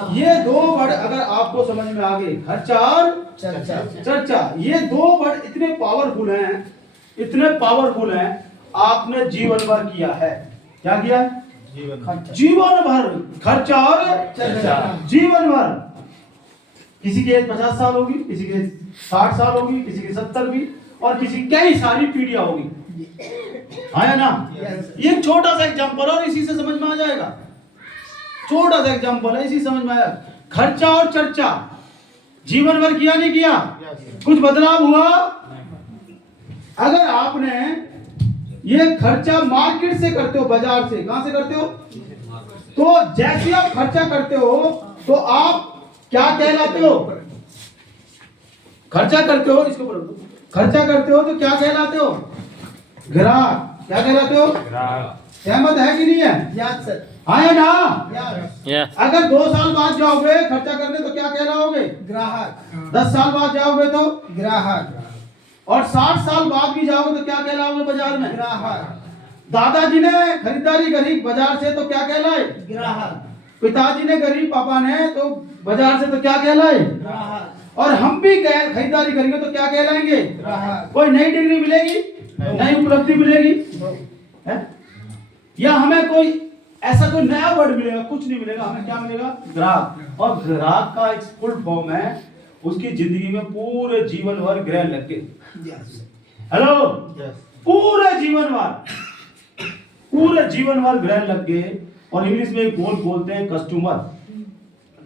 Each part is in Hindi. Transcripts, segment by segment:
ये दो वर्ड अगर आपको समझ में आ गए, खर्चा और चर्चा, ये दो वर्ड इतने पावरफुल हैं, आपने जीवन भर किया है। क्या किया? जीवन भर खर्चा और चर्चा, जीवन भर। किसी की एज 50 साल होगी, किसी की 60 साल होगी, किसी की 70 भी, और किसी कई सारी पीढ़ियां होगी, है ना? ये छोटा सा एग्जाम्पल और इसी से समझ में आ जाएगा। छोटा सा एग्जाम्पल है, इसी समझ में आया। खर्चा और चर्चा जीवन भर किया नहीं किया? कुछ बदलाव हुआ? अगर आपने ये खर्चा मार्केट से करते हो, बाजार से, कहां से करते हो? तो जैसे आप खर्चा करते हो तो आप क्या कहलाते हो? खर्चा करते हो, इसको बोलो, खर्चा करते हो तो क्या कहलाते हो? ग्राहक। क्या कहलाते हो? सहमत है कि नहीं है? Yes sir. है ना? Yes. अगर 2 साल बाद जाओगे खर्चा करने तो क्या कहलाओगे? ग्राहक। 10 साल बाद जाओगे तो ग्राहक। और 60 साल बाद भी जाओगे तो क्या कहलाओगे बाजार में? ग्राहक। दादाजी ने खरीदारी करी बाजार से तो क्या कहलाए? ग्राहक। पिताजी ने करी, पापा ने, तो बाजार से तो क्या कहलाए? ग्राहक। और हम भी खरीदारी करेंगे तो क्या कहलाएंगे? ग्राहक। कोई नई डिग्री मिलेगी, नई उपलब्धि मिलेगी है? या हमें कोई ऐसा कोई नया वर्ड मिलेगा? कुछ नहीं मिलेगा। हमें क्या मिलेगा? ग्राहक। और ग्राहक का एक फुल फॉर्म है, उसकी जिंदगी में पूरे जीवन भर ग्रहण लग गए। हेलो, पूरे जीवन भर ग्रहण लग गए। और इंग्लिश में एक बोल बोलते हैं कस्टमर।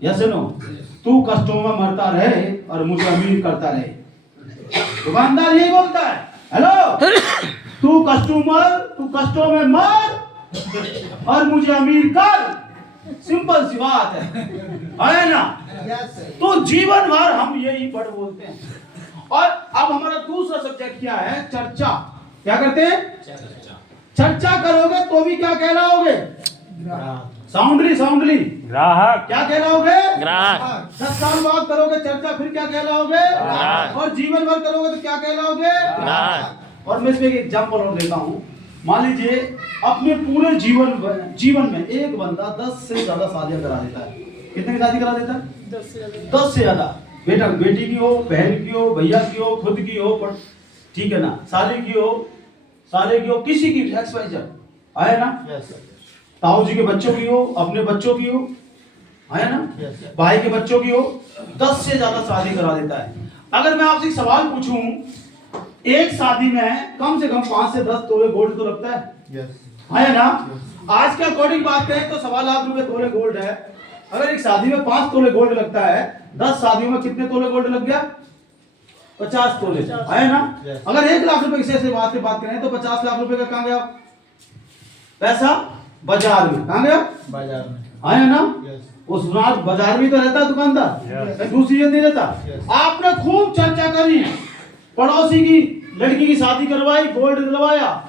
Yes no? तू कस्टमर मरता रहे और मुझे अमीर करता रहे। दुकानदार यही बोलता है। हेलो, तू कस्टमर मर और मुझे अमीर कर। सिंपल सी बात है ना? तो जीवन भर हम यही वर्ड बोलते हैं। और अब हमारा दूसरा सब्जेक्ट क्या है? चर्चा। क्या करते हैं? चर्चा करोगे तो भी क्या कहलाओगे? साउंडली ग्राहक। क्या कहलाओगे? ग्राहक। 10 साल बाद करोगे चर्चा, फिर क्या कहलाओगे? ग्राहक। और जीवन भर करोगे तो क्या कहलाओगे? ग्राहक। और मैं इसमें एक एग्जांपल और देता हूँ। मान लीजिए अपने पूरे जीवन में एक बंदा 10 से ज्यादा शादियां करा देता है। कितने की शादी करा देता है? 10 से ज्यादा। बेटा बेटी की हो, बहन की हो, भैया की हो, खुद की हो, पर ठीक है ना, साले की हो, किसी की XYZ, है ना? ताऊ जी के बच्चों की हो, अपने बच्चों की हो, है ना? भाई के बच्चों की हो, 10 से ज्यादा शादी करा देता है। अगर मैं आपसे एक सवाल पूछूं, एक शादी में कम से कम 5 से 10 तोले गोल्ड तो लगता है ना? आज के अकॉर्डिंग बात करें तो 1.25 लाख रुपए तोले गोल्ड है। अगर एक शादी में 5 तोले गोल्ड लगता है, 10 शादियों में कितने तोले गोल्ड लग गया? 50 तोले, है ना? अगर 1 लाख रुपए से बात करें तो 50 लाख रुपए का कहां गया पैसा? बाजार में। कहां गया? बाजार में, है ना? उस रात बाजार में तो रहता है दुकानदार, दूसरी जगह नहीं रहता। आपने खूब चर्चा करी, पड़ोसी की लड़की की शादी करवाई, गोल्ड दिलवाया।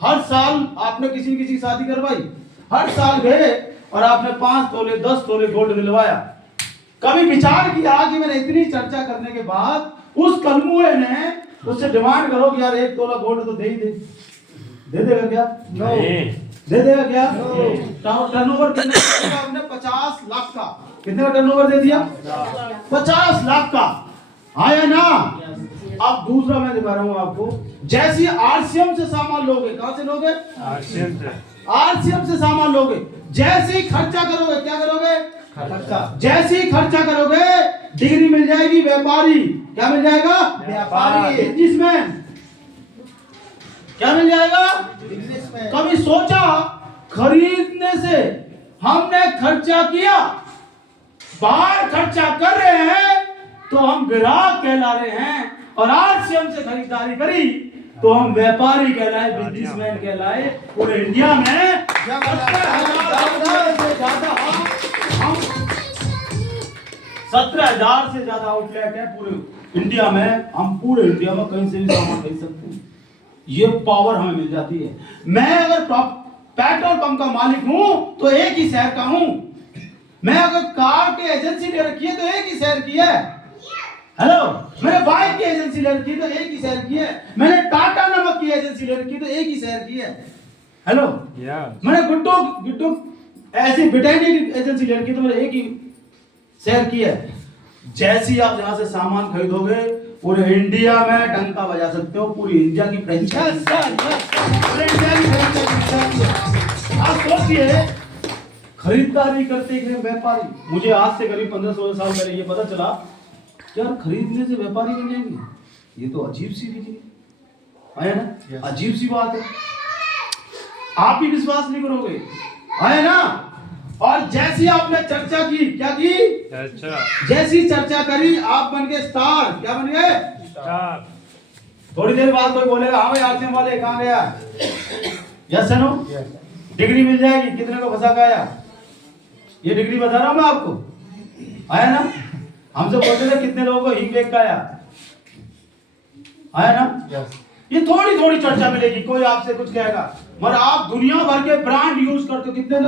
हर साल आपने किसी न किसी की शादी करवाई, हर साल गए और आपने 5 तोले 10 तोले गोल्ड दिलवाया। कभी विचार किया कि मैंने इतनी चर्चा करने के बाद उस कलमुए ने उससे डिमांड करो कि यार 1 तोला गोल्ड तो दे ही दे देगा क्या? नो। दे देगा क्या? टर्नओवर कितना किया हमने? 50 लाख का। कितने का टर्नओवर दे दिया? 50 लाख का, है ना? अब दूसरा मैं दिखा रहा हूं आपको। जैसे RCM से सामान लोगे, कहां से लोगे? RCM से सामान लोगे। जैसे ही खर्चा करोगे, क्या करोगे? खर्चा। जैसे ही खर्चा करोगे डिग्री मिल जाएगी व्यापारी। क्या मिल जाएगा? व्यापारी। बिजनेसमैन। क्या मिल जाएगा? बिजनेसमैन। कभी सोचा खरीदने से हमने खर्चा किया, बाहर खर्चा कर रहे हैं तो हम ग्राहक कहला रहे हैं, और RCM से खरीदारी करी तो हम व्यापारी कहलाए, बिजनेसमैन कहलाए। पूरे इंडिया में 17,000 से ज्यादा आउटलेट है पूरे इंडिया में। हम पूरे इंडिया में कहीं से भी सामान खरीद सकते हैं। ये पावर हमें मिल जाती है। मैं अगर पेट्रोल पंप का मालिक हूं तो एक ही शहर का हूं। मैं अगर कार की एजेंसी ले रखी है तो एक ही शहर की है। हेलो, मैंने बाइक की एजेंसी ले रखी है तो एक ही शहर की है। मैंने टाटा नमक की एजेंसी ले रखी है तो एक ही शहर की है। हेलो, मैंने गुड्डू ऐसी ब्रिटानिया की एजेंसी ले रखी है तो मेरे एक ही शेयर की है। जैसे ही आप यहाँ से सामान खरीदोगे पूरे इंडिया में डंका बजा सकते हो, पूरी इंडिया की फ्रेंचाइज, पूरे इंडिया की फ्रेंचाइज। आप सोचिए खरीदारी करते एक व्यापारी, मुझे आज से करीब 15-16 साल पहले ये पता चला कि यार खरीदने से व्यापारी बन जाएंगे, ये तो अजीब सी चीज है ना, अजीब सी बात है, आप भी विश्वास नहीं करोगे, है ना। और जैसी आपने चर्चा की, क्या की, अच्छा जैसी चर्चा करी आप बन गए स्टार, क्या बन गए, स्टार। थोड़ी देर बाद कोई बोलेगा हाँ भाई आरसीएम वाले कहाँ गया, यस नो, डिग्री मिल जाएगी, कितने को फंसा गया, ये डिग्री बता रहा हूं मैं आपको, आया ना। हमसे बोलते थे कितने लोगों को हिंग बेक का आया ना। ये थोड़ी थोड़ी चर्चा मिलेगी, कोई आपसे कुछ कहेगा, मगर आप दुनिया भर के ब्रांड यूज करते हो, कितने लोग